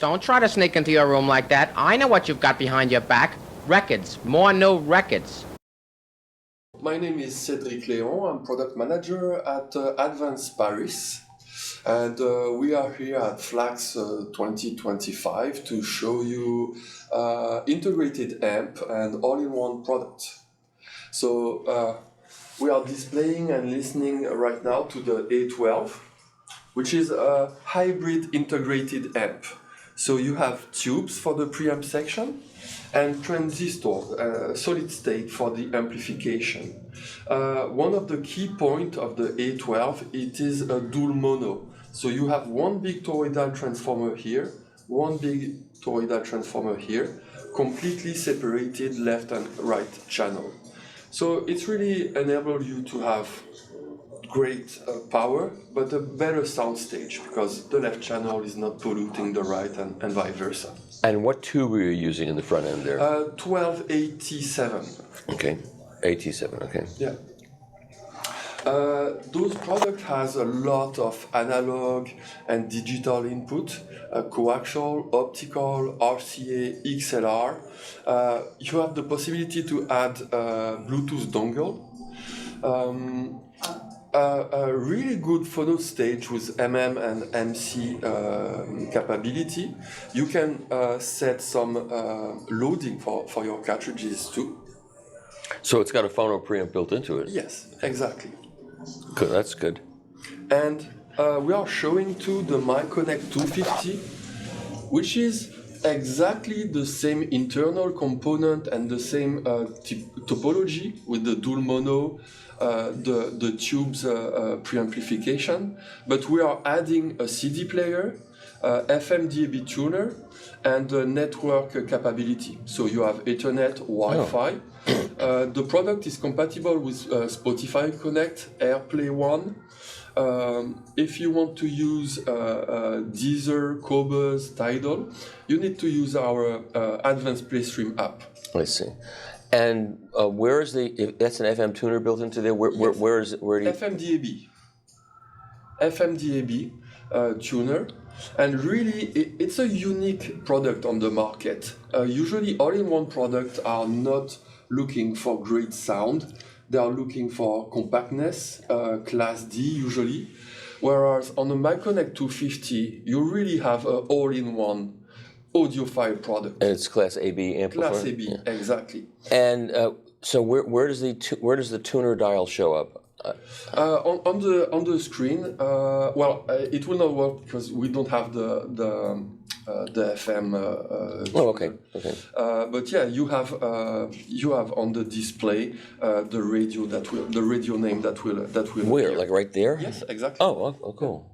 Don't try to sneak into your room like that. I know what you've got behind your back. Records. More new records. My name is Cèdric Léon. I'm product manager at Advanced Paris. And we are here at Flax 2025 to show you integrated amp and all-in-one product. So we are displaying and listening right now to the A12, which is a hybrid integrated amp. So you have tubes for the preamp section and transistor, solid state for the amplification. One of the key points of the A12, it is a dual mono. So you have one big toroidal transformer here, one big toroidal transformer here, completely separated left and right channel. So it's really enabled you to have great power, but a better sound stage because the left channel is not polluting the right and vice versa. And what tube are you using in the front end there? 1287. Okay, 87, okay. Yeah. Those products has a lot of analog and digital input, coaxial, optical, RCA, XLR. You have the possibility to add Bluetooth dongle. A really good phono stage with MM and MC capability. You can set some loading for your cartridges too. So it's got a phono preamp built into it? Yes, exactly. Good, that's good. And we are showing too the MyConnect 250, which is exactly the same internal component and the same topology with the dual mono, the tubes preamplification, but we are adding a CD player, FM DAB tuner, and network capability. So you have Ethernet, Wi-Fi. The product is compatible with Spotify Connect, AirPlay One. If you want to use Deezer, Cobuzz, Tidal, you need to use our Advanced PlayStream app. I see. And where is that's an FM tuner built into there? Yes. Where is it? Where do you... FM DAB tuner. And really, it's a unique product on the market. Usually, all-in-one products are not looking for great sound. They are looking for compactness, Class D usually. Whereas on the MyConnect 250, you really have an all-in-one audiophile product. And it's Class AB amplifier? Class AB, yeah. Exactly. And so where does the tuner dial show up? On the screen, it will not work because we don't have the FM. Okay. But yeah, you have on the display the radio name that will Where? appear. Like right there? Yes, exactly. Oh, cool.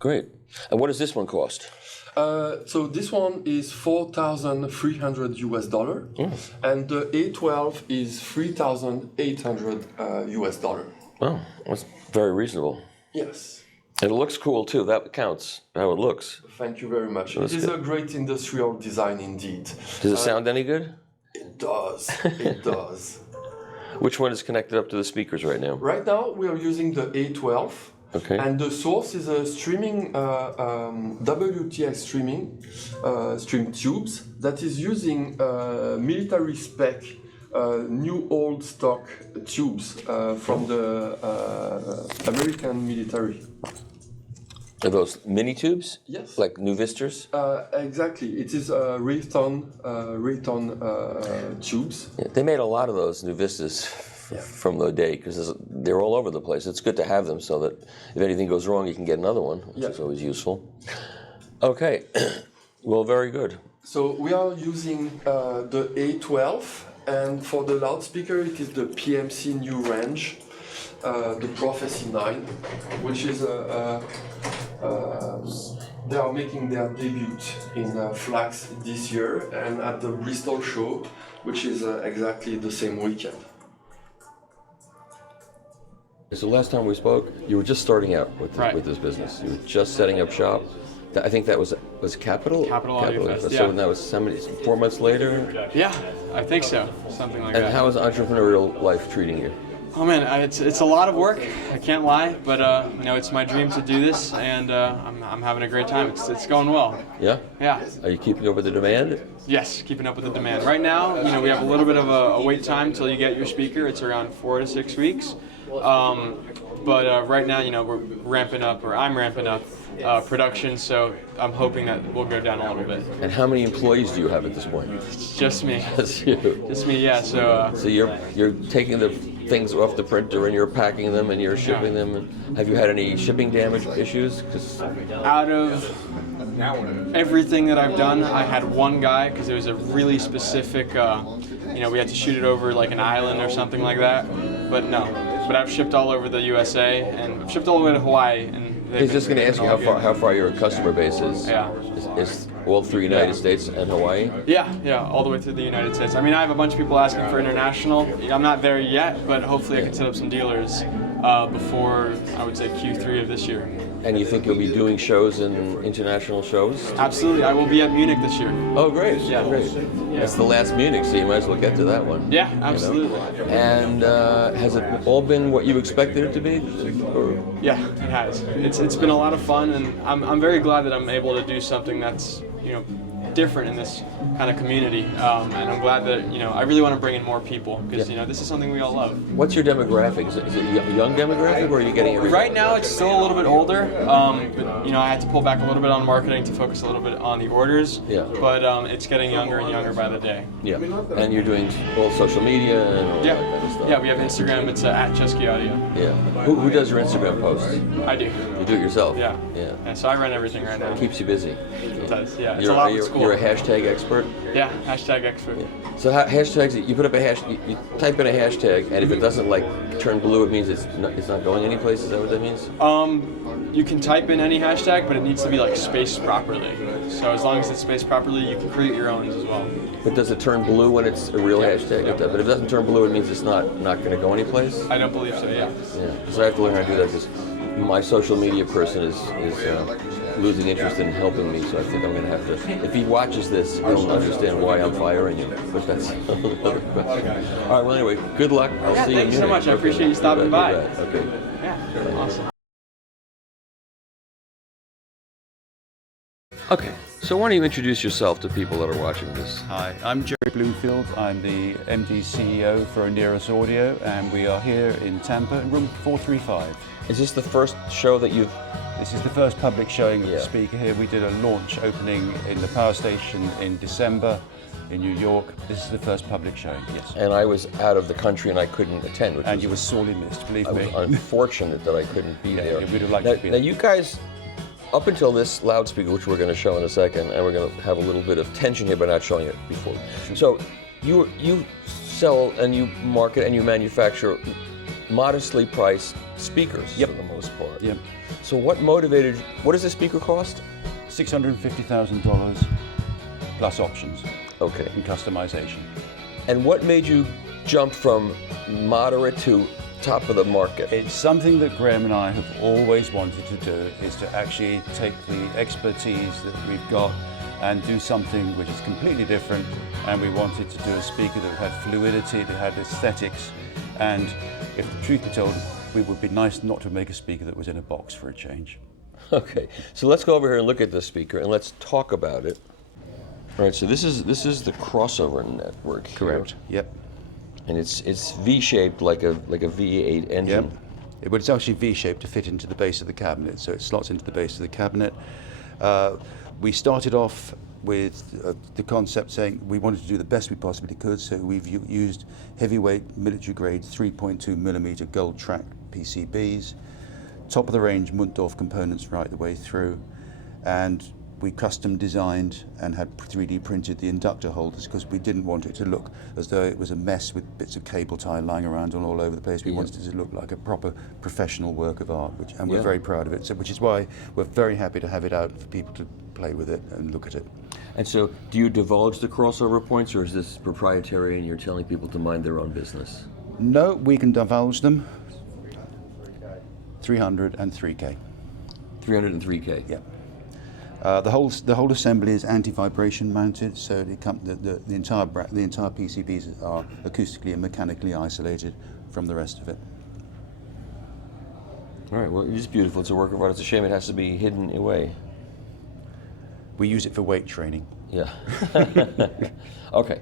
Great. And what does this one cost? So this one is $4,300 US, and the A12 is $3,800 US. Oh, that's very reasonable. Yes. And it looks cool too. That counts. How it looks. Thank you very much. That's it is good. a great industrial design indeed. Does it sound any good? It does. It does. Which one is connected up to the speakers right now? Right now we are using the A12. Okay. And the source is a streaming WTX stream tubes that is using military spec new old stock tubes from the American military. Are those mini tubes? Yes. Like new Visters? Exactly. It is Rayton tubes. Yeah, they made a lot of those new Vistas from the day because they're all over the place. It's good to have them so that if anything goes wrong, you can get another one, which is always useful. Okay. Well, very good. So we are using the A12, and for the loudspeaker, it is the PMC new range, the Prophecy 9, which is they are making their debut in Flax this year and at the Bristol show, which is exactly the same weekend. So last time we spoke, you were just starting out with this business. You were just setting up shop. I think that was Capital? Capital Audio Fest, So that was 4 months later? Yeah, I think so. Something like that. And how is entrepreneurial life treating you? Oh man, it's a lot of work. I can't lie, but you know, it's my dream to do this, and I'm having a great time. It's going well. Yeah? Yeah. Are you keeping up with the demand? Yes, keeping up with the demand. Right now, you know, we have a little bit of a wait time till you get your speaker. It's around 4 to 6 weeks. But right now, you know, we're ramping up, or I'm ramping up production, so I'm hoping that we'll go down a little bit. And how many employees do you have at this point? It's just me. Just you. Just me, yeah. So. So you're taking the things off the printer and you're packing them and you're shipping them. Have you had any shipping damage issues? 'Cause out of everything that I've done, I had one guy because it was a really specific. You know, we had to shoot it over like an island or something like that. But no. But I've shipped all over the USA and I've shipped all the way to Hawaii. And I was just going to ask you how far your customer base is. Yeah. Is all through United States and Hawaii? Yeah, all the way through the United States. I mean, I have a bunch of people asking for international. I'm not there yet, but hopefully I can set up some dealers before, I would say, Q3 of this year. And you think you'll be doing shows in international shows? Absolutely. I will be at Munich this year. Oh, great. Yeah. Great. It's the last Munich, so you might as well get to that one. Yeah, absolutely. You know? And has it all been what you expected it to be? Or? Yeah, it has. It's been a lot of fun, and I'm very glad that I'm able to do something that's, you know, different in this kind of community, and I'm glad that, you know, I really want to bring in more people because, you know, this is something we all love. What's your demographic? Is it a young demographic, or are you getting everybody? Right now it's still a little bit older, but, you know, I had to pull back a little bit on marketing to focus a little bit on the orders, but it's getting younger and younger by the day. Yeah, and you're doing all social media and all that kind of stuff. Yeah, we have Instagram, it's at Chesky Audio. Yeah. Who does your Instagram posts? I do. You do it yourself? Yeah. Yeah. So I run everything right now. It keeps you busy. It does, yeah. It's a lot of school. You're a hashtag expert? Yeah, hashtag expert. Yeah. So hashtags, you put up a you type in a hashtag, and if it doesn't like turn blue, it means it's not going anyplace. Is that what that means? You can type in any hashtag, but it needs to be like spaced properly. So as long as it's spaced properly, you can create your own as well. But does it turn blue when it's a real hashtag? But if it doesn't turn blue, it means it's not going to go anyplace? I don't believe so, yeah. Yeah, so I have to learn how to do that because my social media person is losing interest in helping me, so I think I'm going to have to. If he watches this, he'll understand why I'm firing you. But that's another question. All right. Well, anyway, good luck. I'll see you in Munich. Thank you so much. I appreciate you stopping by. Okay. Yeah. Awesome. Okay. So why don't you introduce yourself to people that are watching this? Hi, I'm Jerry Bloomfield. I'm the MD CEO for Oneiros Audio, and we are here in Tampa in room 435. Is this the first show that you've? This is the first public showing of the speaker here. We did a launch opening in the power station in December in New York. This is the first public showing, yes. And I was out of the country and I couldn't attend. And you were sorely missed, believe me. I was unfortunate that I couldn't be there. We'd have liked to be Now there. you guys, up until this loudspeaker, which we're going to show in a second, and we're going to have a little bit of tension here by not showing it before. So you sell and you market and you manufacture modestly priced speakers for the most part. Yep. So what does a speaker cost? $650,000 plus options. Okay. And customization. And what made you jump from moderate to top of the market? It's something that Graham and I have always wanted to do, is to actually take the expertise that we've got and do something which is completely different. And we wanted to do a speaker that had fluidity, that had aesthetics. And if the truth be told, it would be nice not to make a speaker that was in a box for a change. Okay, so let's go over here and look at this speaker and let's talk about it. All right, so this is the crossover network here. Correct. Yep. And it's V-shaped like a V8 engine. Yep. But it's actually V-shaped to fit into the base of the cabinet, so it slots into the base of the cabinet. We started off with the concept saying we wanted to do the best we possibly could, so we've used heavyweight military-grade 3.2 millimeter gold-tracked PCBs, top-of-the-range Muntdorf components right the way through, and we custom designed and had 3D printed the inductor holders because we didn't want it to look as though it was a mess with bits of cable tie lying around all over the place. We wanted it to look like a proper professional work of art, and we're very proud of it. So, which is why we're very happy to have it out for people to play with it and look at it. And so, do you divulge the crossover points, or is this proprietary and you're telling people to mind their own business? No, we can divulge them. 303K. 303K. Yeah. The whole assembly is anti-vibration mounted, so the entire PCBs are acoustically and mechanically isolated from the rest of it. All right, well, it is beautiful. It's a work of art. It's a shame it has to be hidden away. We use it for weight training. Yeah. Okay.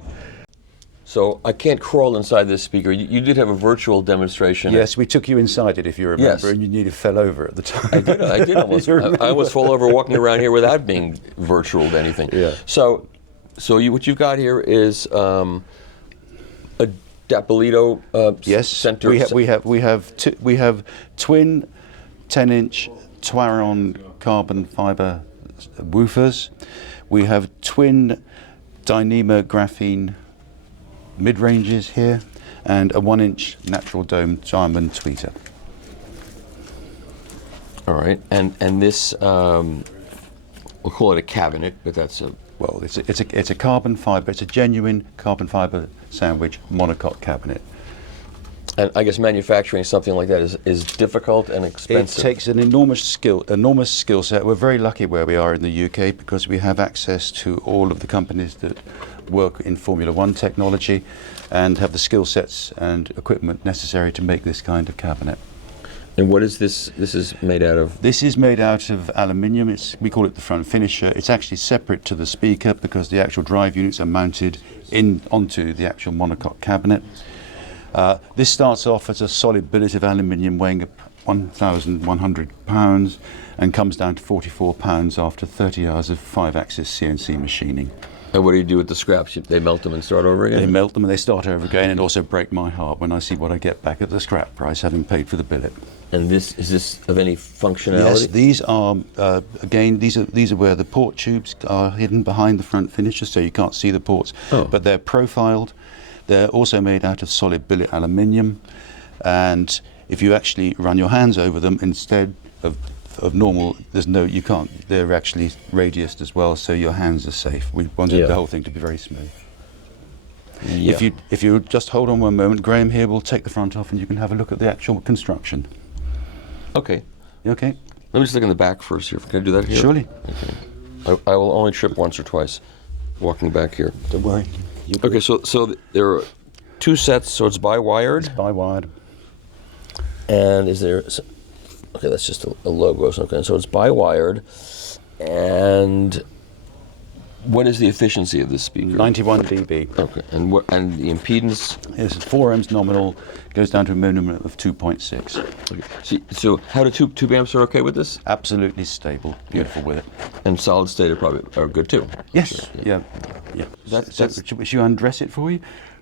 So I can't crawl inside this speaker. You did have a virtual demonstration. Yes, we took you inside it, if you remember, Yes. and you nearly fell over at the time. I did almost. I almost fall over walking around here without being virtual to anything. Yeah. So what you've got here is a Dapolito Yes, center. we have twin 10-inch Twaron carbon fiber woofers. We have twin Dyneema graphene mid-ranges here, and a 1-inch natural dome diamond tweeter. All right, and this we'll call it a cabinet, but that's a Well, it's a carbon fiber. It's a genuine carbon fiber sandwich monocoque cabinet. And I guess manufacturing something like that is difficult and It expensive. takes an enormous skill set. We're very lucky where we are in the UK because we have access to all of the companies that work in Formula One technology and have the skill sets and equipment necessary to make this kind of cabinet. And what is this? This is made out of? This is made out of aluminium. We call it the front finisher. It's actually separate to the speaker because the actual drive units are mounted onto the actual monocoque cabinet. This starts off as a solid billet of aluminium weighing 1,100 pounds and comes down to 44 pounds after 30 hours of 5-axis CNC machining. And what do you do with the scraps? They melt them and start over again? They melt them and they start over again, and also break my heart when I see what I get back at the scrap price, having paid for the billet. And is this of any functionality? Yes, these are again. These are where the port tubes are hidden behind the front finisher, so you can't see the ports. Oh. But they're profiled. They're also made out of solid billet aluminium, and if you actually run your hands over them instead of normal, you can't. They're actually radiused as well, so your hands are safe. We wanted the whole thing to be very smooth. Yeah. If you just hold on one moment, Graham here will take the front off, and you can have a look at the actual construction. Okay. You okay? Let me just look in the back first here. Can I do that here? Surely. Okay. I will only trip once or twice walking back here. Don't worry. Okay, so there are two sets, so it's bi-wired. It's bi-wired. And is there... Okay, that's just a logo. Okay, so it's bi-wired. And what is the efficiency of this speaker? 91 dB. Okay, and and the impedance? Yes, 4 ohms nominal, goes down to a minimum of 2.6. Okay. So how do tube amps are okay with this? Absolutely stable, beautiful with it. And solid state are good too. Yes, yeah. Should you undress it for you?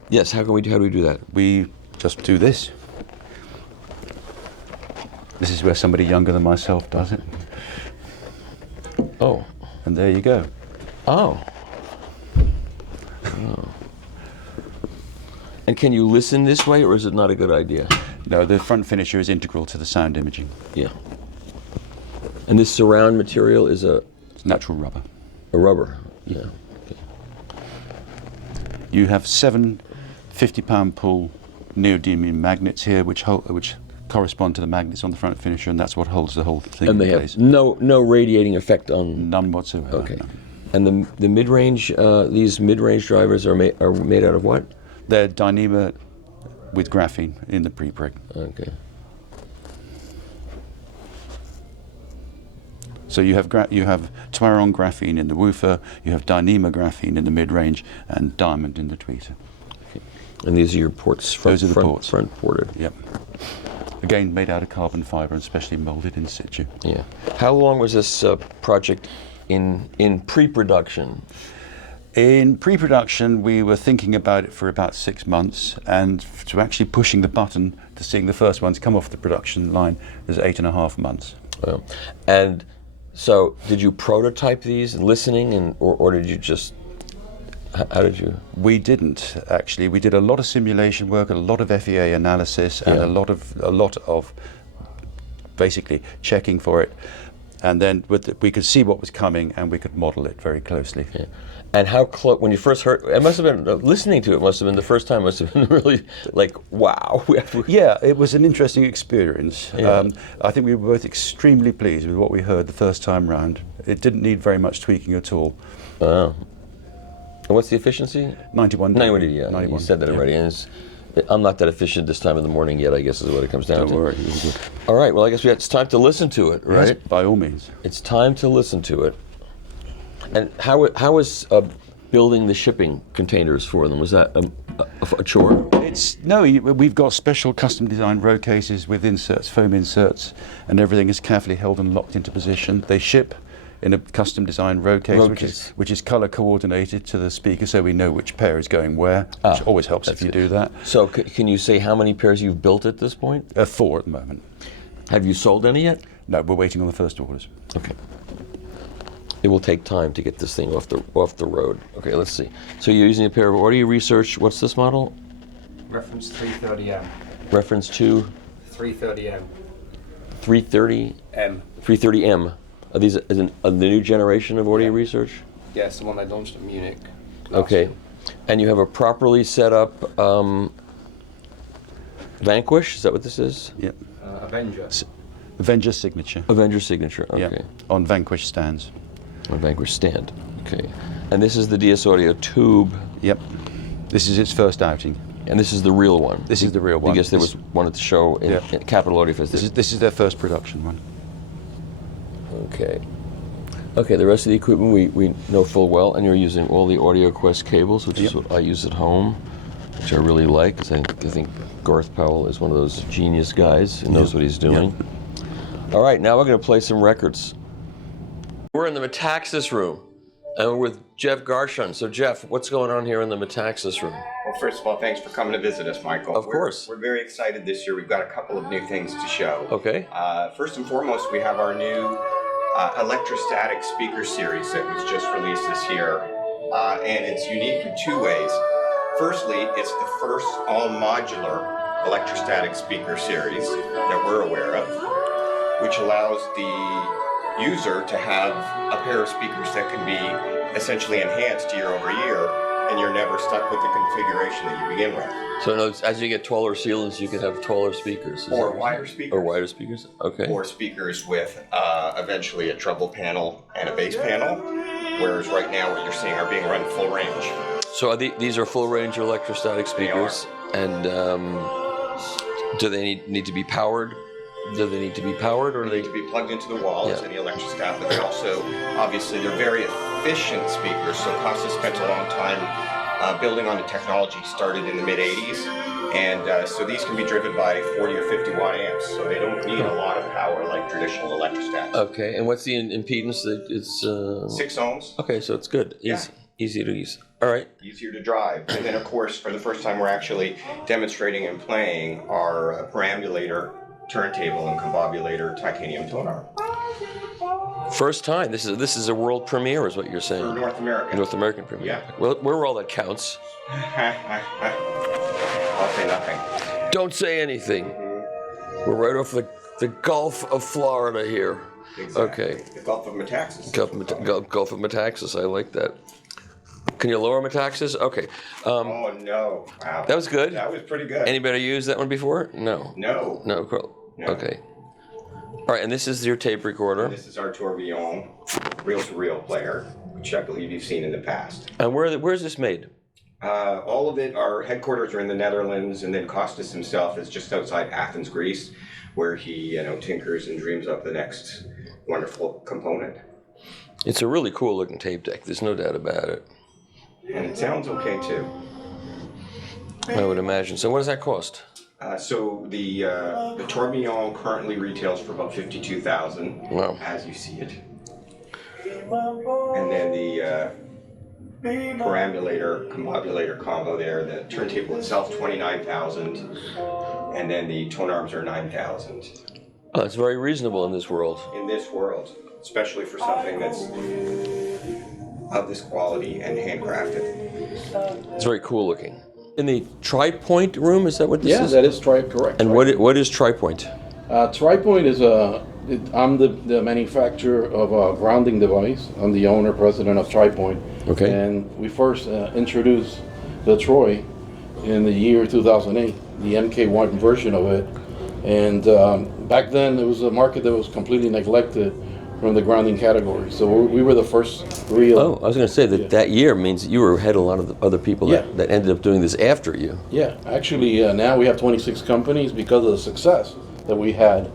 Yes. How do we do that? We just do this. This is where somebody younger than myself does it. Oh. And there you go. Oh. And can you listen this way, or is it not a good idea? No, the front finisher is integral to the sound imaging. Yeah. And this surround material is It's natural rubber. a rubber. Yeah. Okay. You have 7 50-pound pull neodymium magnets here, which correspond to the magnets on the front finisher, and that's what holds the whole thing And in they place. have no radiating effect on. None whatsoever. Okay. No. And the mid-range, these mid-range drivers are made out of what? They're Dyneema with graphene in the pre-preg. Okay. So you have Twaron graphene in the woofer, you have Dyneema graphene in the mid-range, and diamond in the tweeter. Okay. And these are your ports. Those are the ports. Front ported. Yep. Again, made out of carbon fiber and specially molded in situ. Yeah. How long was this project in pre-production? In pre-production, we were thinking about it for about 6 months, and to actually pushing the button to seeing the first ones come off the production line was 8.5 months. And so, did you prototype these and listening, or did you just? How did you? We didn't actually. We did a lot of simulation work, a lot of FEA analysis, and a lot of basically checking for it, and then we could see what was coming, and we could model it very closely. Yeah. And how close, when you first heard, it must have been, listening to it must have been the first time, must have been really like, wow. Yeah, it was an interesting experience. Yeah. I think we were both extremely pleased with what we heard the first time round. It didn't need very much tweaking at all. Wow. And what's the efficiency? 91. 91 dB, yeah. 91. You said that already. And I'm not that efficient this time of the morning yet, I guess is what it comes down Don't to. worry. All right, well, I guess it's time to listen to it, right? Yes, by all means. It's time to listen to it. And how is building the shipping containers for them? Was that a chore? We've got special custom designed row cases with inserts, foam inserts, and everything is carefully held and locked into position. They ship in a custom designed row case, which is color coordinated to the speaker, so we know which pair is going where, which always helps if you do that. So can you say how many pairs you've built at this point? 4 at the moment. Have you sold any yet? No, we're waiting on the first orders. Okay. It will take time to get this thing off the road. Okay, let's see. So you're using a pair of audio research. What's this model? Reference 330M. Reference to 330M. 330M. 330M. Are these the new generation of audio research? Yeah, it's the one I launched in Munich. Okay. And you have a properly set up Vanquish? Is that what this is? Yep. Avenger. Avenger signature. Avenger signature. Okay. Yeah. On Vanquish stands. On Vanquish stand. Okay. And this is the DS Audio tube. Yep. This is its first outing. And this is the real one. This is the real one. I guess there was one at the show in Capital Audio Fest. This is their first production one. Okay. Okay, the rest of the equipment we know full well, and you're using all the Audio Quest cables, which is what I use at home, which I really like, because I think Garth Powell is one of those genius guys who knows what he's doing. All right, now we're going to play some records. We're in the Metaxas room, and we're with Jeff Garshon. So Jeff, what's going on here in the Metaxas room? Well, first of all, thanks for coming to visit us, Michael. Of course. We're very excited this year. We've got a couple of new things to show. Okay. First and foremost, we have our new electrostatic speaker series that was just released this year. And it's unique in 2 ways. Firstly, it's the first all-modular electrostatic speaker series that we're aware of, which allows the user to have a pair of speakers that can be essentially enhanced year over year, and you're never stuck with the configuration that you begin with. So in other words, as you get taller ceilings, you can have taller speakers. Or wider speakers. Or wider speakers, okay. Or speakers with eventually a treble panel and a bass panel, whereas right now what you're seeing are being run full range. So are these are full range electrostatic speakers, and do they need to be powered? Do they need to be powered, or They need to be plugged into the wall as any electrostat, but they also, obviously, they're very efficient speakers. So Costas spent a long time building on the technology, started in the mid-'80s, and so these can be driven by 40 or 50 watt amps, so they don't need a lot of power like traditional electrostats. Okay, and what's the impedance? It's 6 ohms. Okay, so it's good. Easy to use. All right. Easier to drive. And then, of course, for the first time, we're actually demonstrating and playing our perambulator, turntable, and combobulator titanium tone arm. First time. This is a world premiere, is what you're saying. For North America. North American premiere. Yeah. Well, we're all that counts. I'll say nothing. Don't say anything. We're right off the Gulf of Florida here. Exactly. Okay. The Gulf of Metaxas. Gulf of Metaxas. I like that. Can you lower Metaxas? Okay. Oh no! Wow. That was good. That was pretty good. Anybody used that one before? No. No. No. Cool. Okay. All right, and this is your tape recorder. This is our tourbillon reel-to-reel player, which I believe you've seen in the past. And where's this made? All of it, our headquarters are in the Netherlands, and then Costas himself is just outside Athens, Greece, where he tinkers and dreams up the next wonderful component. It's a really cool looking tape deck. There's no doubt about it. And it sounds okay too. I would imagine. So what does that cost? So the tourbillon currently retails for about $52,000, Wow. as you see it. And then the perambulator, combobulator combo there, the turntable itself, $29,000, and then the tone arms are $9,000. Oh, that's very reasonable in this world. In this world, especially for something that's of this quality and handcrafted. It's very cool looking. In the Tri-Point room, is that what this is? Yeah, that is correct. And what is Tri-Point? Tri-Point is I'm the manufacturer of a grounding device. I'm the owner, president of Tri-Point. Okay. And we first introduced the Troy in the year 2008, the MK1 version of it. And back then, it was a market that was completely neglected from the grounding category. So we were the first real. Oh, I was going to say that that year means you were ahead of a lot of the other people that ended up doing this after you. Yeah, actually now we have 26 companies because of the success that we had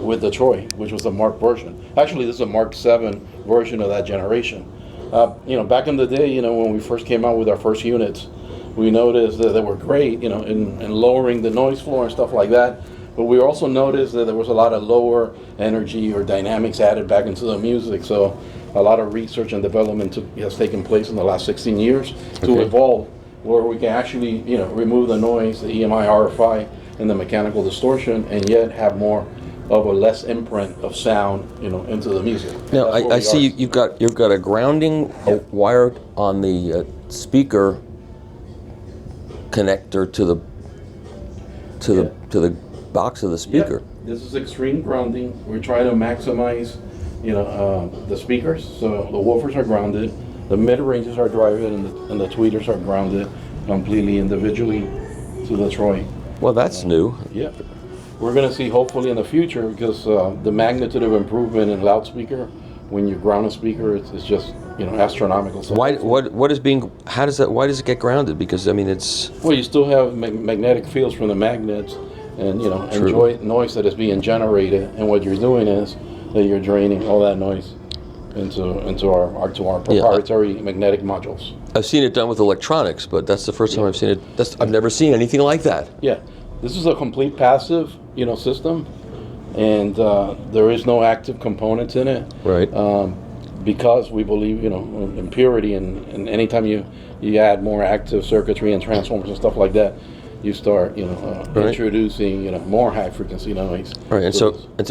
with the Troy, which was the Mark version. Actually, this is a Mark 7 version of that generation. Back in the day, when we first came out with our first units, we noticed that they were great, in lowering the noise floor and stuff like that. But we also noticed that there was a lot of lower energy or dynamics added back into the music. So a lot of research and development has taken place in the last 16 years to evolve where we can actually, remove the noise, the EMI, RFI, and the mechanical distortion, and yet have more of a less imprint of sound, into the music. Now I see you've got a grounding wired on the speaker connector to the box of the speaker. Yeah. This is extreme grounding. We're trying to maximize, the speakers. So the woofers are grounded, the mid ranges are driving, and the tweeters are grounded completely individually to the Troy. Well, that's new. Yeah. We're going to see hopefully in the future, because the magnitude of improvement in loudspeaker when you ground a speaker, it's just astronomical. So why does it get grounded? Because it's well, you still have magnetic fields from the magnets, and enjoy noise that is being generated. And what you're doing is that you're draining all that noise into our proprietary magnetic modules. I've seen it done with electronics, but that's the first time I've seen it. I've never seen anything like that. Yeah, this is a complete passive system, and there is no active components in it. Right. Because we believe in purity, and anytime you add more active circuitry and transformers and stuff like that, you start introducing more high frequency noise. Right,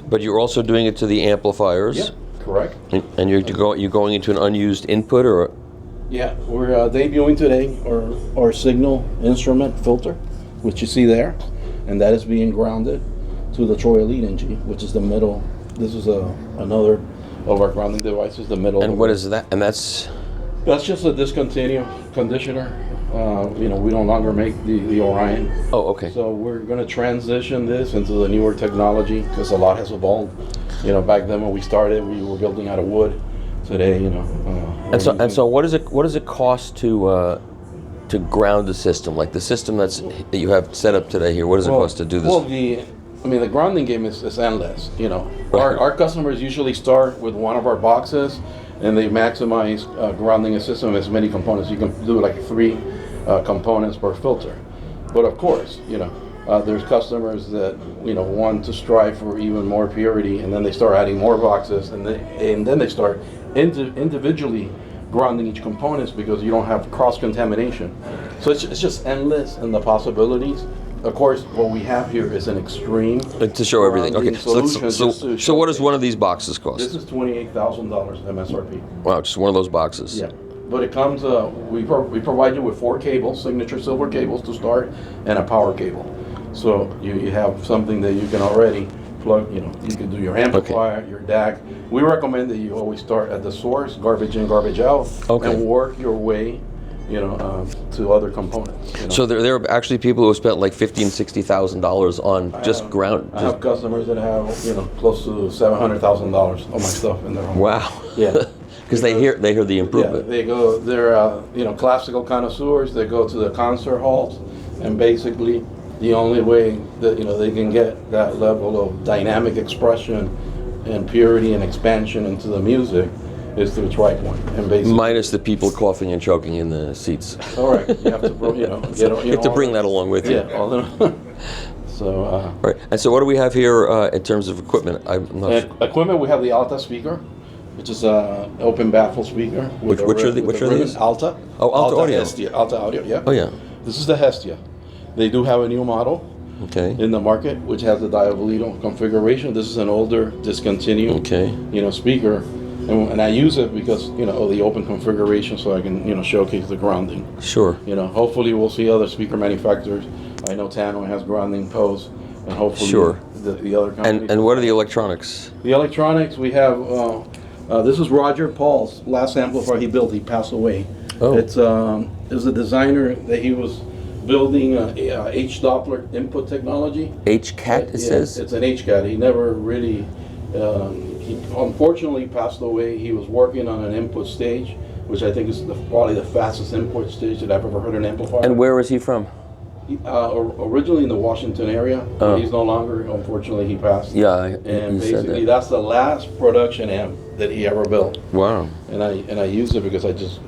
but you're also doing it to the amplifiers. Yeah, correct. And you're going into an unused input, or? Yeah, we're debuting today our signal instrument filter, which you see there, and that is being grounded to the Troy Elite NG, which is the middle. This is another of our grounding devices, the middle. And what is that? And that's just a discontinued conditioner. We no longer make the Orion. Oh, okay. So we're going to transition this into the newer technology, because a lot has evolved. Back then when we started, we were building out of wood. Today, and so what does it cost to ground the system, like the system that you have set up today here? What does it cost to do this? Well, the grounding game is endless. Our customers usually start with one of our boxes, and they maximize grounding a system as many components. You can do like 3 components per filter. But of course, there's customers that want to strive for even more purity, and then they start adding more boxes, and then they start individually grounding each components, because you don't have cross contamination. So it's just endless in the possibilities. Of course, what we have here is an extreme to show everything. Okay, so what does one of these boxes cost? This is $28,000 MSRP. Wow, just one of those boxes. Yeah, but it comes. We provide you with 4 cables, signature silver cables to start, and a power cable. So you have something that you can already plug. You can do your amplifier, your DAC. We recommend that you always start at the source, garbage in, garbage out, and work your way to other components. So there are actually people who have spent like $50,000 and $60,000 on just ground. I have customers that have close to $700,000 on my stuff in their home. Wow. Yeah. Because they hear the improvement. Yeah, they go. They're classical connoisseurs. They go to the concert halls, and basically the only way that they can get that level of dynamic expression and purity and expansion into the music is through Tri-Point, and basically minus the people coughing and choking in the seats. All right, you have to you have to bring that along with you. Yeah. So. Right, and so what do we have here in terms of equipment? I'm not equipment. We have the Alta speaker, which is an open baffle speaker. Which are these? Alta. Oh, Alta Audio. Hestia. Alta Audio. Yeah. Oh yeah. This is the Hestia. They do have a new model. Okay. In the market, which has the Diabolito configuration. This is an older, discontinued, speaker, and I use it because of the open configuration, so I can showcase the grounding. Sure. Hopefully we'll see other speaker manufacturers. I know Tano has grounding posts, and hopefully the other companies. And what are the electronics? The electronics we have. This is Roger Paul's last amplifier he built. He passed away. Oh. It was a designer that he was building H Doppler input technology. HCAT, it says? It's an HCAT. He never really he unfortunately passed away. He was working on an input stage, which I think is probably the fastest input stage that I've ever heard an amplifier. And where is he from? Originally in the Washington area. Oh. He's no longer. Unfortunately, he passed. Yeah, And you said basically, that. that's the last production amp that he ever built. Wow. And I use it because I just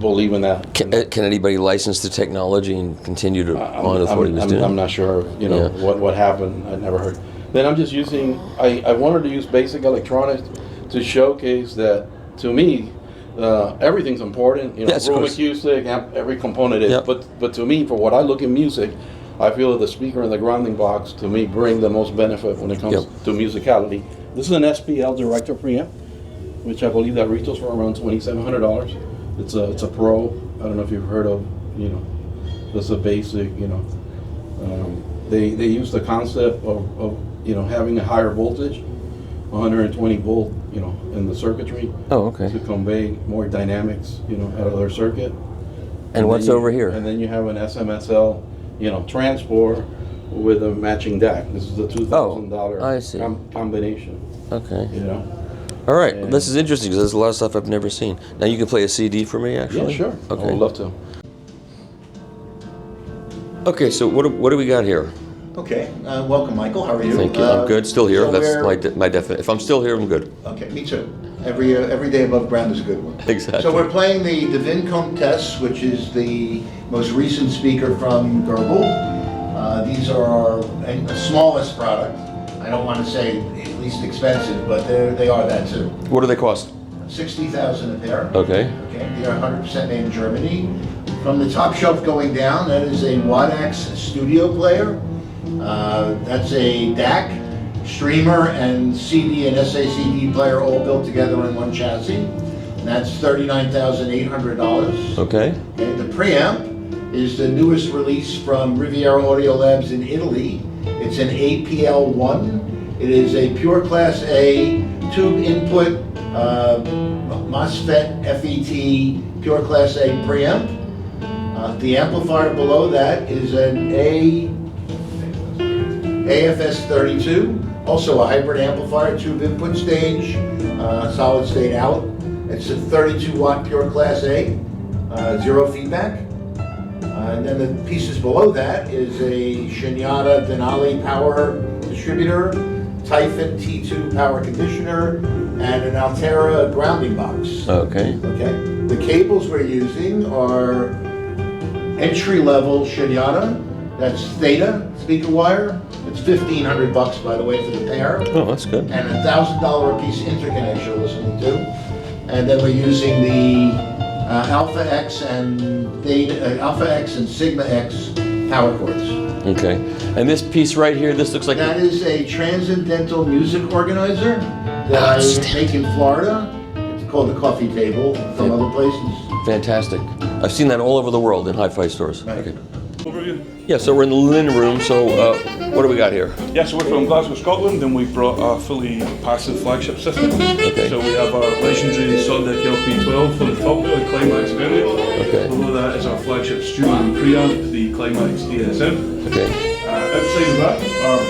believe in that. Can anybody license the technology and continue to on with what he was doing? I'm not sure, you know, Yeah. what happened. I never heard. Then I'm just using, I wanted to use basic electronics to showcase that, to me, everything's important. You know, Yes, of room course. acoustic, every component is. Yep. But to me, for what I look in music, I feel that the speaker and the grounding box, to me, bring the most benefit when it comes Yep. to musicality. This is an SPL Director preamp, which I believe that retails for around $2,700. It's a Pro. I don't know if you've heard of, you know, it's a basic, you know. They use the concept of you know, having a higher voltage, 120 volt, you know, in the circuitry. Oh, okay. To convey more dynamics, you know, out of their circuit. And what's then over here? And then you have an SMSL, you know, transport with a matching DAC. This is a $2,000 I see. Combination, Okay. you know. All right. And- This is interesting because there's a lot of stuff I've never seen. Now you can play a CD for me, actually. Yeah, sure. Okay. I would love to. Okay. So what do we got here? Okay, welcome, Michael. How are you? Thank you. I'm good. Still here. so That's we're- my definition. If I'm still here, I'm good. Okay, me too. Every day above ground is a good one. Exactly. So we're playing the Divin Comtesse, which is the most recent speaker from Gerbil. These are our smallest product. I don't want to say least expensive, but they are that too. What do they cost? 60,000 a pair. Okay. Okay, they are 100% made in Germany. From the top shelf going down, that is a Wadax studio player. That's a DAC, streamer, and CD and SACD player all built together in one chassis. And that's $39,800. Okay. Okay, the preamp is the newest release from Riviera Audio Labs in Italy. It's an APL1. It is a pure Class A tube input MOSFET FET pure Class A preamp. The amplifier below that is an AFS32, also a hybrid amplifier, tube input stage, solid state out. It's a 32 watt pure Class A, zero feedback. And then the pieces below that is a Shinyata Denali power distributor, Typhon T2 power conditioner, and an Altera grounding box. Okay. Okay. The cables we're using are entry-level Shinyata. That's Theta speaker wire. It's $1,500 by the way for the pair, Oh, that's good. and $1,000 a piece interconnect you're listening to. And then we're using the Alpha X and Sigma X power cords. Okay. And this piece right here, this looks like That is a transcendental music organizer that I make in Florida. It's called the coffee table from other places. fantastic. I've seen that all over the world in hi-fi stores. Right. Okay. Yeah, so we're in the linen room, so what do we got here? Yeah, so we're from Glasgow, Scotland, and we've brought a fully passive flagship system. Okay. So we have our legendary Sonic LP12 for the top the Climax variant. Okay. Below that is our flagship studio preamp, the Climax DSM. Okay. Outside of that are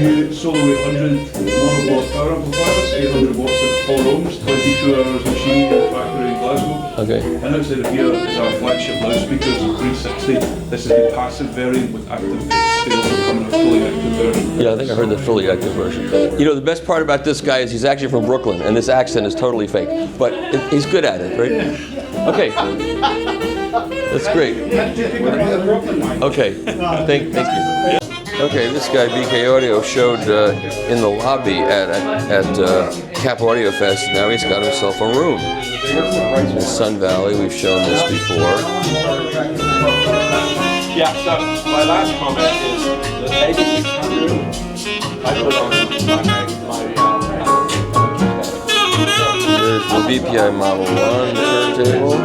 new Solo 800 monoblock power amplifiers, 800 watts at 4 ohms, 22 hours machining in the factory in Glasgow. Okay. And outside of here is our flagship loudspeakers, 360. This is the passive variant with active bass. They also come in a fully active version. Yeah, I think I heard the fully active version. You know, the best part about this guy is he's actually from Brooklyn, and this accent is totally fake. But he's good at it, right? Okay. That's great. Okay. Thank you. Okay, this guy BK Audio showed in the lobby at Cap Audio Fest. Now he's got himself a room in Sun Valley. We've shown this before. Yeah, so my last comment is the 8600 I put on There's the BPI Model 1 turntable.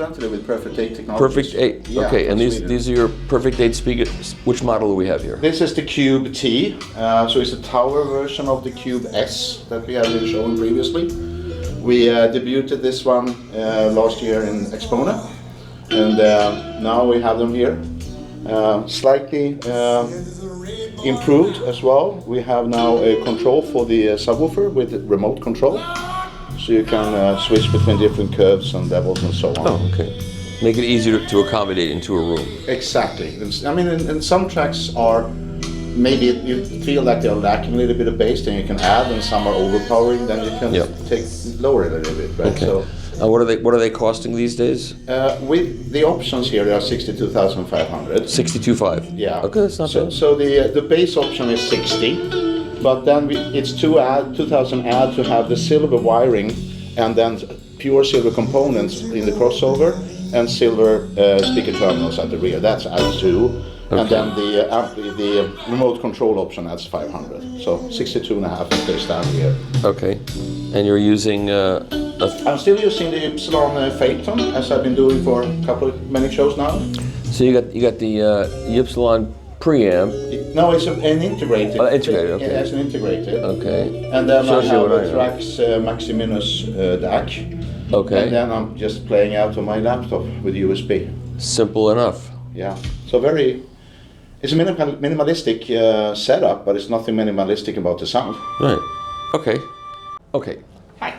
coincidentally with Perfect 8 technology. Perfect 8. Yeah, okay, and from Sweden. these are your Perfect 8 speakers. Which model do we have here? This is the Cube T, so it's a tower version of the Cube S that we have been showing previously. We debuted this one last year in Expo, and now we have them here. Slightly improved as well. We have now a control for the subwoofer with remote control, so you can switch between different curves and levels and so on. Oh, okay. Make it easier to accommodate into a room. Exactly. I mean, and some tracks are maybe you feel like they're lacking a little bit of bass, then you can add, and some are overpowering, then you can lower it a little bit, right? Okay. So, what are they costing these days? with the options here, they are 62,500. 62.5. Yeah. Okay, that's not bad. So the base option is 60, but then it's 2,000 add to have the silver wiring, and then pure silver components in the crossover, and silver speaker terminals at the rear. That's adds 2. And then the remote control option adds 500. So 62.5 is their standard here. Okay. And you're using I'm still using the Ypsilon Phaeton, as I've been doing for many shows now. So you got the Ypsilon preamp. No, it's an integrated. Integrated, okay. It has an integrated. Okay. And then Shows I you have what I a know. Trax Maximinus DAC. Okay. And then I'm just playing out on my laptop with USB. Simple enough. Yeah. So it's a minimalistic setup, but it's nothing minimalistic about the sound. Right. Okay. Okay. Hi.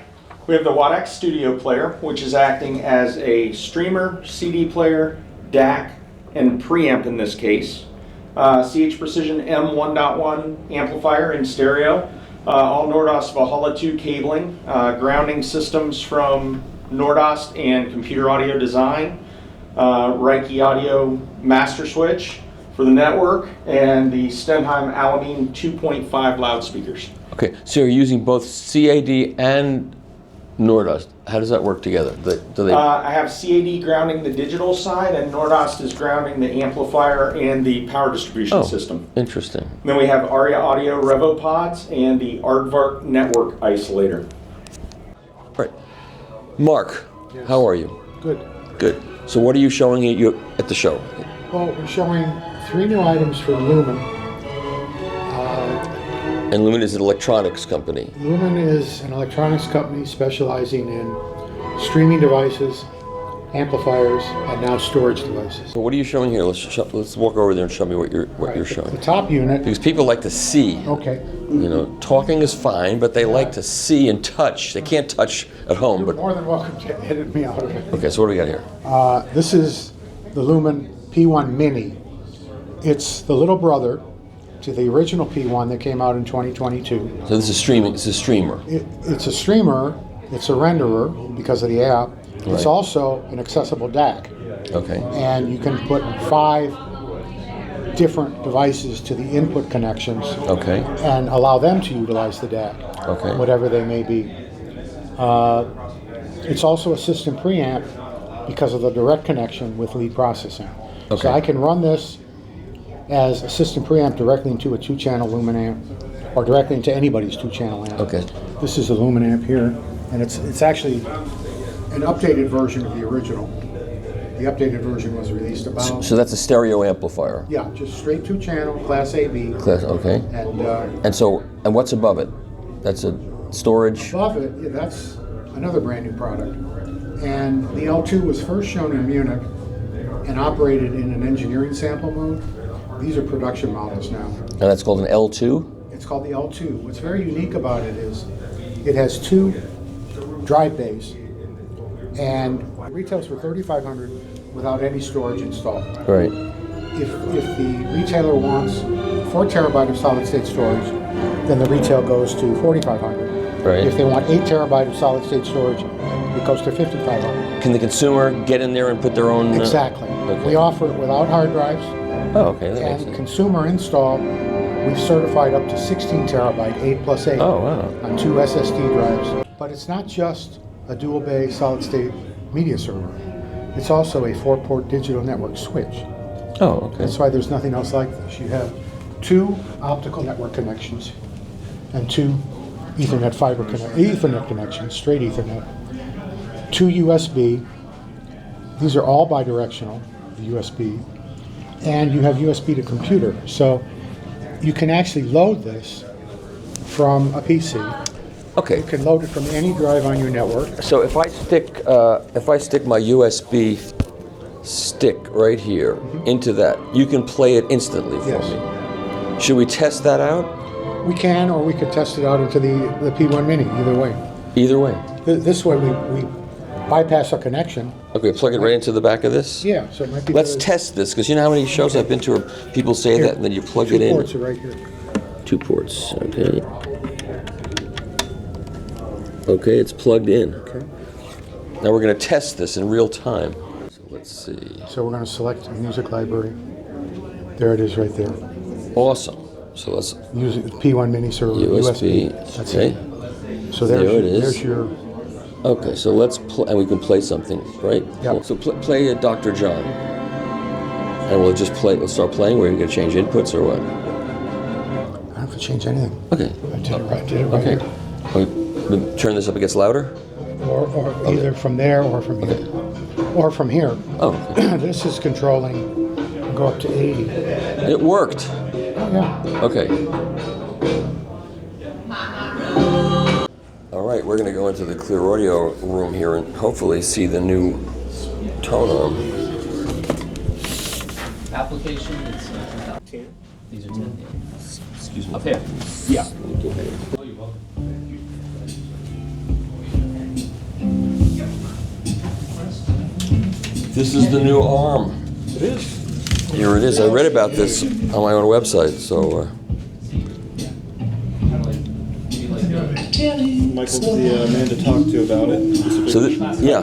We have the Watt X Studio Player, which is acting as a streamer, CD player, DAC, and preamp in this case. CH Precision M1.1 amplifier in stereo. All Nordost Valhalla 2 cabling. Grounding systems from Nordost and Computer Audio Design. Reiki Audio Master Switch for the network, and the Stenheim Alamine 2.5 loudspeakers. Okay. So you're using both CAD and Nordost. How does that work together? Do they? I have CAD grounding the digital side, and Nordost is grounding the amplifier and the power distribution system. Interesting. Then we have Aria Audio RevoPods and the Aardvark network isolator. Right. Mark, how are you? Good. Good. So what are you showing at the show? Well, we're showing 3 new items from Lumen. And Lumen is an electronics company. Lumen is an electronics company specializing in streaming devices, amplifiers, and now storage devices. So what are you showing here? Let's walk over there and show me what you're showing. The top unit. Because people like to see. Okay. You know, talking is fine, but they like to see and touch. They can't touch at home, You're but more than welcome to edit me out of it. okay. So what do we got here? This is the Lumen P1 Mini. It's the little brother to the original P1 that came out in 2022. So this is streaming. It's a streamer. It's a streamer. It's a renderer because of the app. It's Right. also an accessible DAC. Okay. And you can put 5 different devices to the input connections. Okay. And allow them to utilize the DAC. Okay. Whatever they may be. It's also a system preamp because of the direct connection with lead processing. Okay. So I can run this as a system preamp directly into a 2-channel Lumen amp, or directly into anybody's 2-channel amp. Okay. This is the Lumen amp here, and it's actually an updated version of the original. The updated version was released about... So that's a stereo amplifier. Yeah, just straight 2-channel, Class AB. Class. Okay. And what's above it? That's a storage. above it, yeah, that's another brand new product. And the L2 was first shown in Munich and operated in an engineering sample mode. These are production models now. And that's called an L2? It's called the L2. What's very unique about it is it has 2 drive bays, and it retails for $3,500 without any storage installed. Right. If the retailer wants 4 terabyte of solid state storage, then the retail goes to $4,500. Right. If they want 8 terabyte of solid state storage, it goes to $5,500. Can the consumer get in there and put their own? Exactly. Okay. We offer it without hard drives. Oh, okay. That makes And sense. consumer install, we've certified up to 16 terabyte, 8+8, Oh, wow. on 2 SSD drives. But it's not just a dual bay solid state media server. It's also a 4-port digital network switch. Oh, okay. That's why there's nothing else like this. You have 2 optical network connections and 2 Ethernet Ethernet connections, straight Ethernet, 2 USB, These are all bidirectional, USB, and you have USB to computer. So you can actually load this from a PC. Okay. You can load it from any drive on your network. So if I stick my USB stick right here into that, you can play it instantly for Yes. me. Should we test that out? We can, or we could test it out into the P1 Mini, either way. Either way. This way we bypass a connection. Okay, plug it right into the back of this? Yeah, so it might be... Let's test this, because you know how many shows I've been to where people say Here, that and then you plug two it in? ports are right here. 2 ports, okay. Okay, it's plugged in. Okay. Now we're going to test this in real time. So let's see. So we're going to select a music library. There it is right there. Awesome. So let's... Music P1 Mini server, USB. That's Okay. it. So there's, There it is. there's your... Okay, so let's and we can play something, right? Yeah. So play a Dr. John. And we'll just play, we'll start playing. We're going to change inputs or what? I don't have to change anything. Okay. I did it right here. Okay. Turn this up, it gets louder? Or either from there or from here. Or from here. Oh, okay. This is controlling, go up to 80. It worked. Oh, yeah. Okay. All right, we're going to go into the clear audio room here and hopefully see the new tone arm. Application is 10. These are 10. Excuse me. Up here. Yeah. This is the new arm. It is. Here it is. I read about this on my own website, so... Michael's the man to talk to about it. So yeah.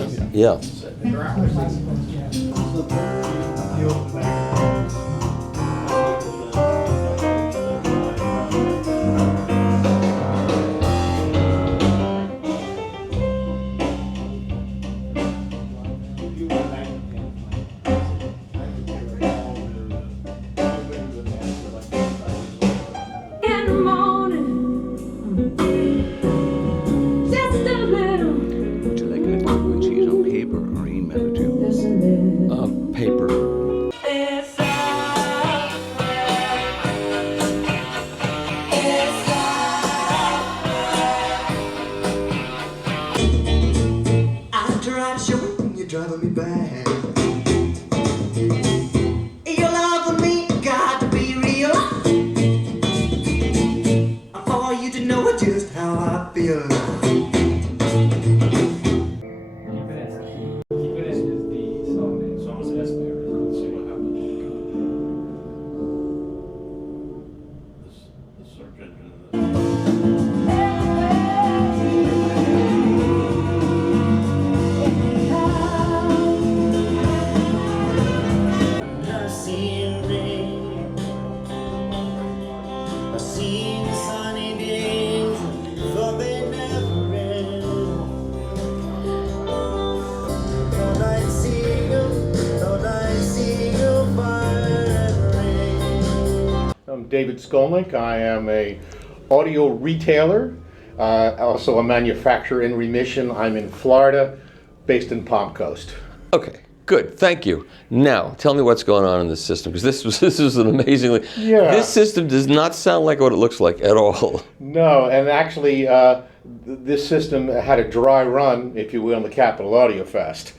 Paper. After I'm showing you're driving me back. Your love for me got to be real. For you to know just how I feel. I'm David Skolnick. I am a audio retailer, also a manufacturer in remission. I'm in Florida, based in Palm Coast. Okay, good. Thank you. Now, tell me what's going on in this system, because this is an amazingly... Yeah. This system does not sound like what it looks like at all. No, and actually, this system had a dry run, if you will, in the Capitol Audio Fest.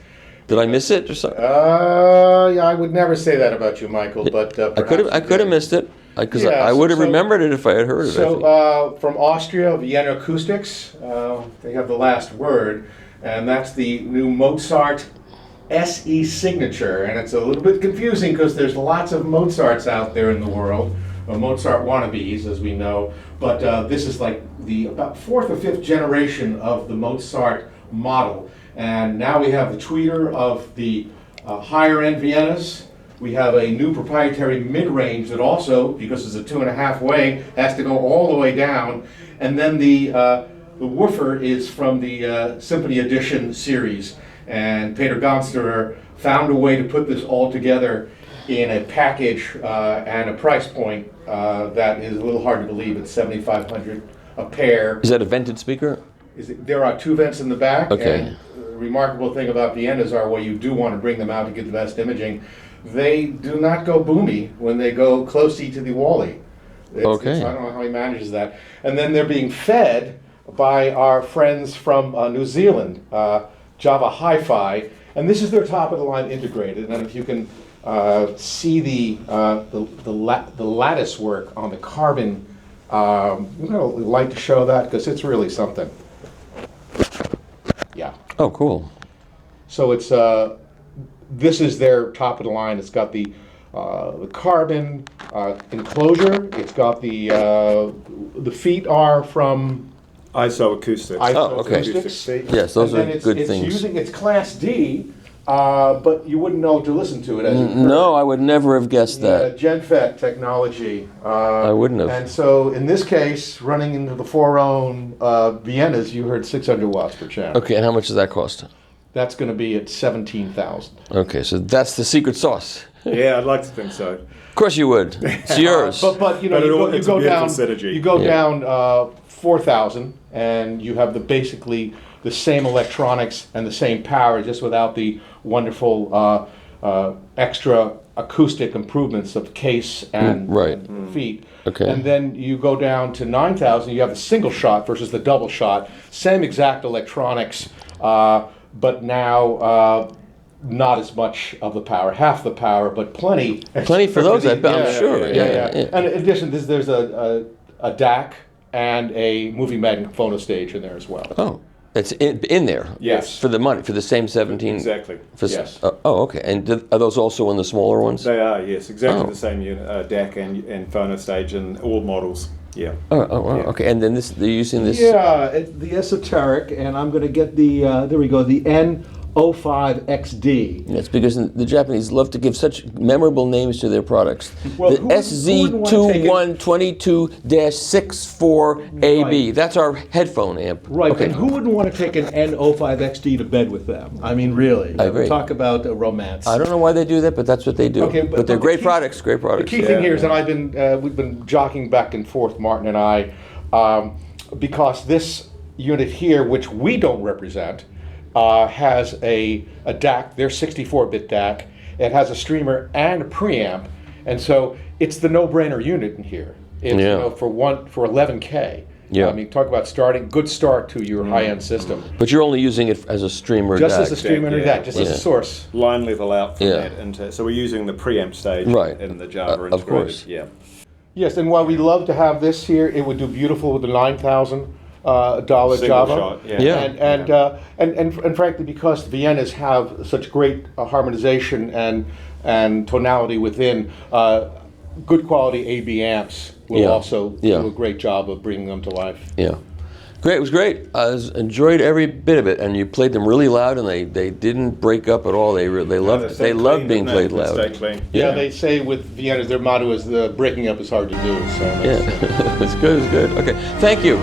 Did I miss it or something? Yeah, I would never say that about you, Michael, but I could have missed it, because I would have remembered it if I had heard it. So, from Austria, Vienna Acoustics, they have the last word, and that's the new Mozart SE signature, and it's a little bit confusing because there's lots of Mozarts out there in the world, Mozart wannabes, as we know, but this is like the about 4th or 5th generation of the Mozart model, and now we have the tweeter of the higher-end Viennas. We have a new proprietary mid-range that also, because it's a 2.5 way, has to go all the way down, and then the woofer is from the Symphony Edition series. And Peter Gonsterer found a way to put this all together in a package and a price point that is a little hard to believe. It's $7,500 a pair. Is that a vented speaker? There are 2 vents in the back. Okay. And remarkable thing about Viennas are, where you do want to bring them out to get the best imaging, they do not go boomy when they go closey to the Wally. I don't know how he manages that. And then they're being fed by our friends from New Zealand, Java Hifi, and this is their top of the line integrated. And if you can see the lattice work on the carbon, we'd like to show that because it's really something. Yeah. Oh, cool. So it's this is their top of the line. It's got the carbon enclosure. It's got the feet are from ISO Acoustics. Acoustics. Yes, those are good things. It's Class D, but you wouldn't know to listen to it. As no, I would never have guessed that. GenFET technology. I wouldn't have. And so in this case, running into the 4-ohm Viennas, you heard 600 watts per channel. Okay, and how much does that cost? That's going to be at 17,000. Okay, so that's the secret sauce. Yeah, I'd like to think so. Of course you would. It's yours. But you go down 4,000, and you have basically the same electronics and the same power, just without the wonderful extra acoustic improvements of case and feet. Okay. And then you go down to 9,000. You have the single shot versus the double shot. Same exact electronics, but now not as much of the power, half the power, but plenty. Plenty for those, I'm sure. Yeah. And in addition, there's a DAC and a moving magnetophono stage in there as well. Oh, it's in there. Yes. For the money, for the same 17. Exactly. Yes. Okay. And are those also in the smaller ones? They are, yes, exactly the same unit, DAC and phono stage and all models. Yeah. Okay. And then they're using this. Yeah, the Esoteric, and I'm going to get the there we go, the N05XD. That's because the Japanese love to give such memorable names to their products. Well, the SZ2122-64AB. That's our headphone amp. Right, Okay. and who wouldn't want to take an N05XD to bed with them? I mean, really. I agree. Talk about romance. I don't know why they do that, but that's what they do. Okay, but they're great products. Great products. The key thing here is that we've been jockeying back and forth, Martin and I, because this unit here, which we don't represent, has a DAC, their 64-bit DAC. It has a streamer and a preamp, and so it's the no-brainer unit in here. It's, for 11K. Yeah. I mean, talk about good start to your high-end system. But you're only using it as a streamer Just DAC. as a streamer and a DAC, just as a source. Line level out from that into, so we're using the preamp stage in the Java integrated. Of course. Yeah. Yes, and while we love to have this here, it would do beautiful with the $9,000 Java. Shot, and frankly, because Viennas have such great harmonization and tonality within, good quality AB amps will also do a great job of bringing them to life. Yeah. Great, it was great. I enjoyed every bit of it, and you played them really loud, and they didn't break up at all. They loved being played loud. Yeah, they say with Vienna, their motto is the breaking up is hard to do. So it's good. It's good. Okay, thank you.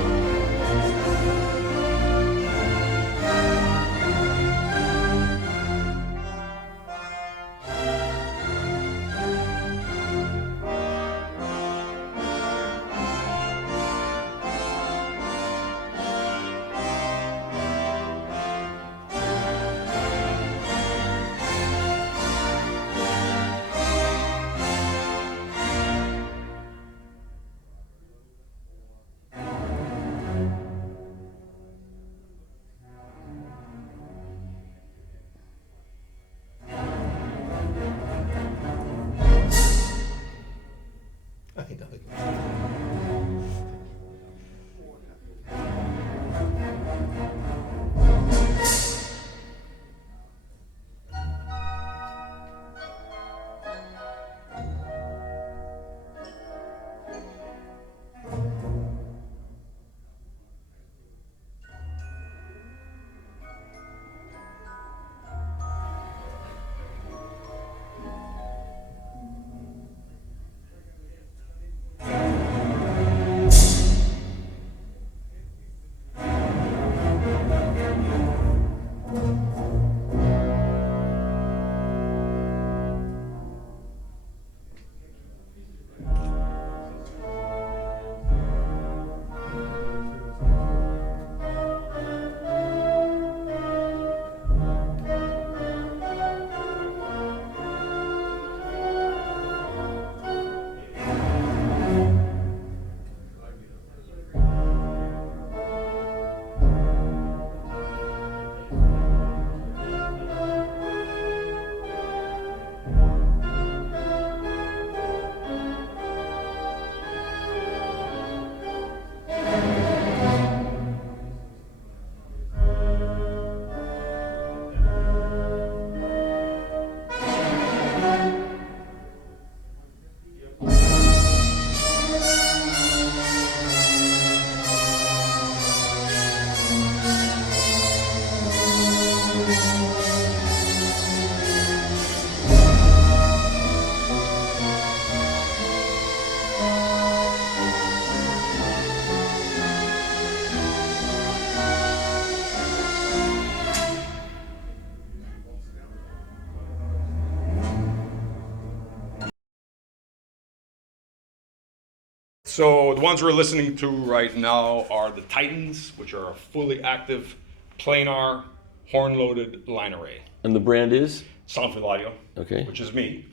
So the ones we're listening to right now are the Titans, which are a fully active planar horn-loaded line array. And the brand is? Soundfield Audio, okay, which is me.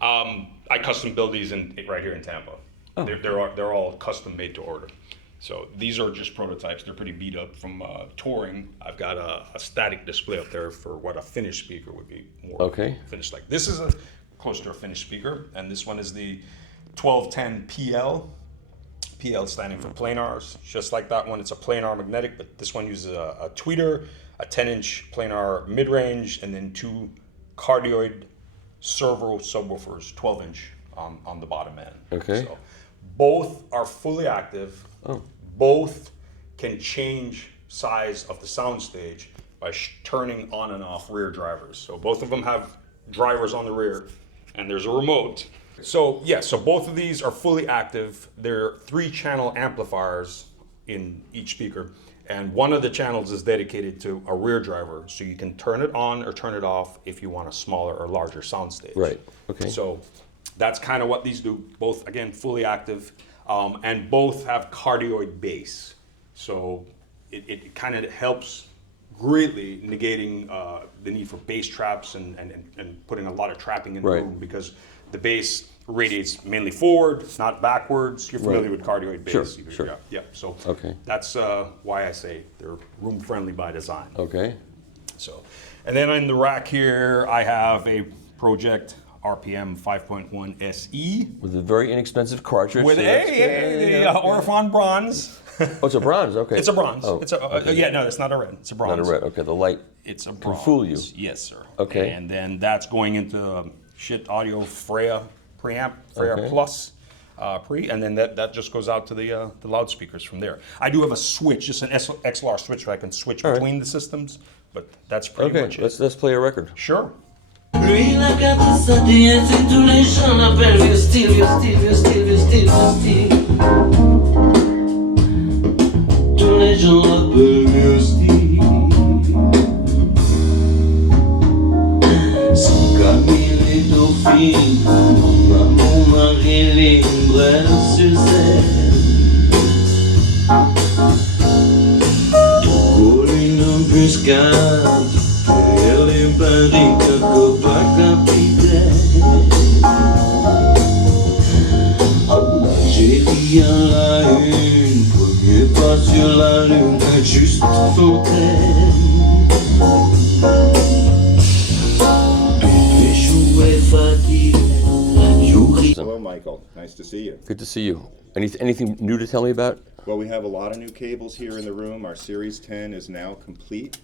I custom build these right here in Tampa. Oh. They're all custom made to order. So these are just prototypes. They're pretty beat up from touring. I've got a static display up there for what a finished speaker would be more finished like. This is close to a finished speaker, and this one is the 1210 PL. PL standing for planars. Just like that one, it's a planar magnetic, but this one uses a tweeter, a 10-inch planar mid-range, and then 2 cardioid servo subwoofers, 12-inch on the bottom end. Okay. So both are fully active. Oh. Both can change size of the soundstage by turning on and off rear drivers. So both of them have drivers on the rear, and there's a remote. So yeah, so both of these are fully active. They're 3-channel amplifiers in each speaker, and one of the channels is dedicated to a rear driver, so you can turn it on or turn it off if you want a smaller or larger soundstage. Right, okay. So that's kind of what these do. Both, again, fully active, and both have cardioid bass. So it kind of helps greatly negating the need for bass traps and putting a lot of trapping in the room, because the bass radiates mainly forward, not backwards. You're familiar with cardioid bass. Sure. Yeah. So okay, that's why I say they're room friendly by design. Okay. So, and then in the rack here, I have a Project RPM 5.1 SE with a very inexpensive cartridge. with the Orifon bronze. Oh, it's a bronze. Okay. It's a bronze. Oh, it's a no, it's not a red. It's a bronze. Not a red. Okay, the light. It's a can bronze. fool you. Yes, sir. Okay. And then that's going into Audio Freya preamp, Freya Plus pre, and then that just goes out to the loudspeakers from there. I do have a switch, just an XLR switch, so I can switch between the systems, but that's pretty much it. Let's play a record. Sure. Lui la carte sa diète et tous les gens l'appellent vieux style, vieux style, vieux style, vieux style, vieux style. Tous les gens l'appellent vieux style. Son Camille et Dauphine, mon Marie Brel sur scène. Colline embuscade. Elle Paris que pas capitaine. Algérie à la une, premier pas sur la lune, juste fontaine. Bébé jouet fatigué. Hello, Michael. Nice to see you. Good to see you. Anything new to tell me about? Well, we have a lot of new cables here in the room. Our Series 10 is now complete.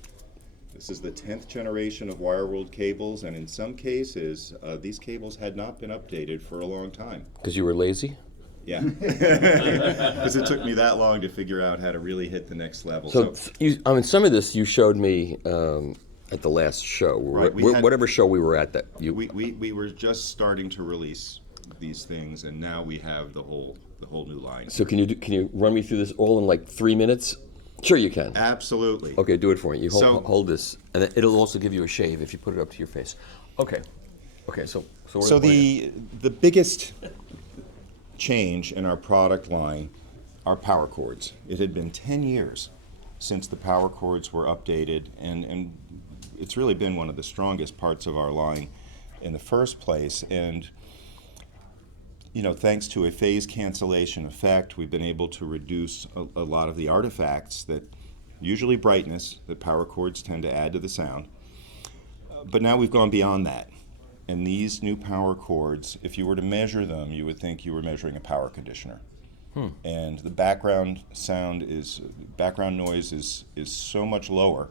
This is the 10th generation of WireWorld cables, and in some cases, these cables had not been updated for a long time. Because you were lazy? Yeah. Because it took me that long to figure out how to really hit the next level. So some of this you showed me at the last show, Right, whatever show we were at. That you. We were just starting to release these things, and now we have the whole new line. So can you run me through this all in like 3 minutes? Sure, you can. Absolutely. Okay, do it for me. You hold this, and it'll also give you a shave if you put it up to your face. Okay. So the biggest change in our product line are power cords. It had been 10 years since the power cords were updated, and it's really been one of the strongest parts of our line in the first place. And thanks to a phase cancellation effect, we've been able to reduce a lot of the artifacts that, usually brightness, that power cords tend to add to the sound. But now we've gone beyond that. And these new power cords, if you were to measure them, you would think you were measuring a power conditioner. And the background noise is so much lower.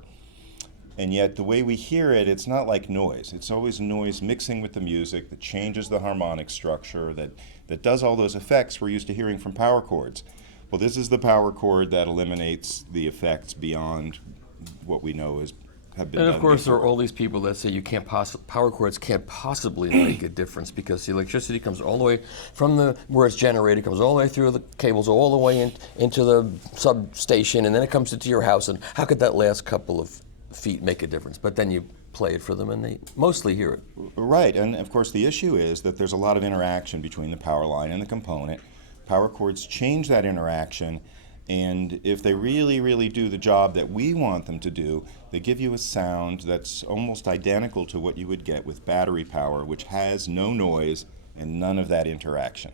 And yet the way we hear it, it's not like noise. It's always noise mixing with the music that changes the harmonic structure, that does all those effects we're used to hearing from power chords. Well, this is the power chord that eliminates the effects beyond what we know have been done. And of course, before. there are all these people that say power cords can't possibly make a difference because the electricity comes all the way from where it's generated, comes all the way through the cables, all the way into the substation, and then it comes into your house. And how could that last couple of feet make a difference? But then you play it for them and they mostly hear it. Right, and of course the issue is that there's a lot of interaction between the power line and the component. Power chords change that interaction, and if they really, really do the job that we want them to do, they give you a sound that's almost identical to what you would get with battery power, which has no noise and none of that interaction.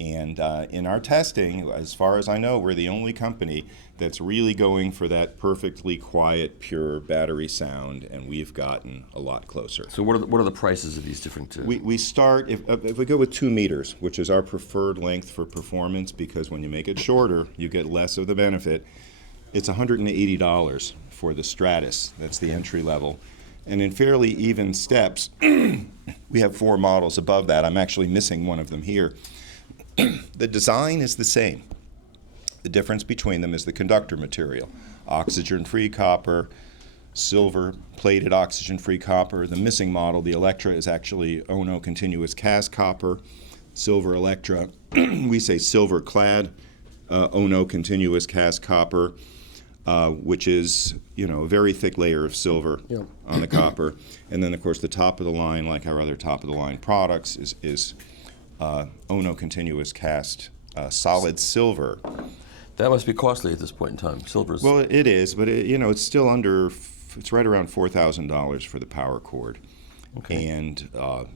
And in our testing, as far as I know, we're the only company that's really going for that perfectly quiet, pure battery sound, and we've gotten a lot closer. So what are the prices of these different? We start, if we go with 2 meters, which is our preferred length for performance, because when you make it shorter, you get less of the benefit, it's $180 for the Stratus. That's the entry level. And in fairly even steps, we have 4 models above that. I'm actually missing one of them here. The design is the same. The difference between them is the conductor material. Oxygen-free copper, silver-plated oxygen-free copper. The missing model, the Electra, is actually Ono continuous cast copper. Silver Electra, we say silver-clad Ono continuous cast copper, which is, a very thick layer of silver on the copper. And then, of course, the top of the line, like our other top-of-the-line products, is Ono continuous cast solid silver. That must be costly at this point in time. Silver is... Well, it is, but it's still it's right around $4,000 for the power cord. Okay. And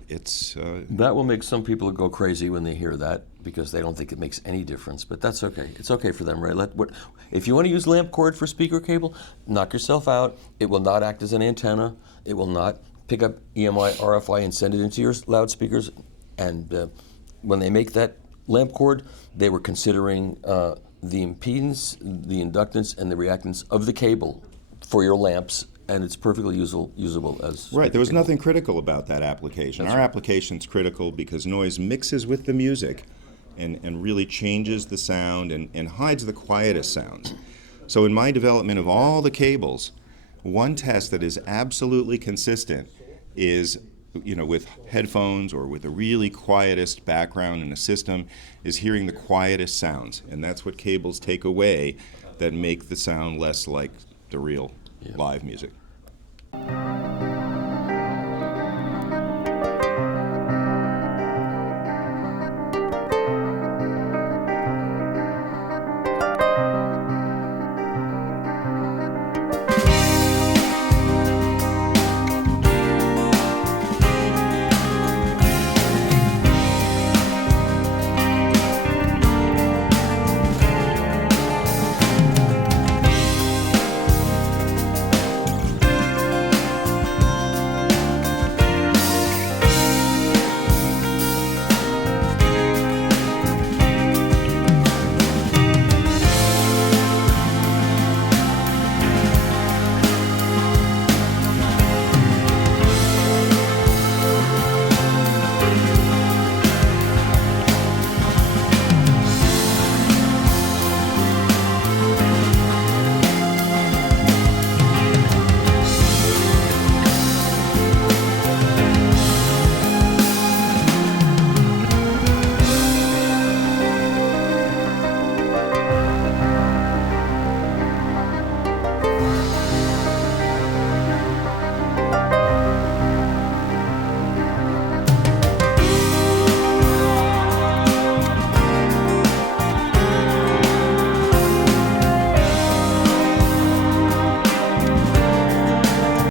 it's... that will make some people go crazy when they hear that, because they don't think it makes any difference, but that's okay. It's okay for them, right? If you want to use lamp cord for speaker cable, knock yourself out. It will not act as an antenna. It will not pick up EMI, RFI, and send it into your loudspeakers. And when they make that lamp cord, they were considering the impedance, the inductance, and the reactance of the cable for your lamps, and it's perfectly usable as... Right, there was nothing critical about that application. That's Our right. application's critical because noise mixes with the music and really changes the sound and hides the quietest sounds. So in my development of all the cables, one test that is absolutely consistent is, with headphones or with the really quietest background in a system, is hearing the quietest sounds. And that's what cables take away that make the sound less like the real live music.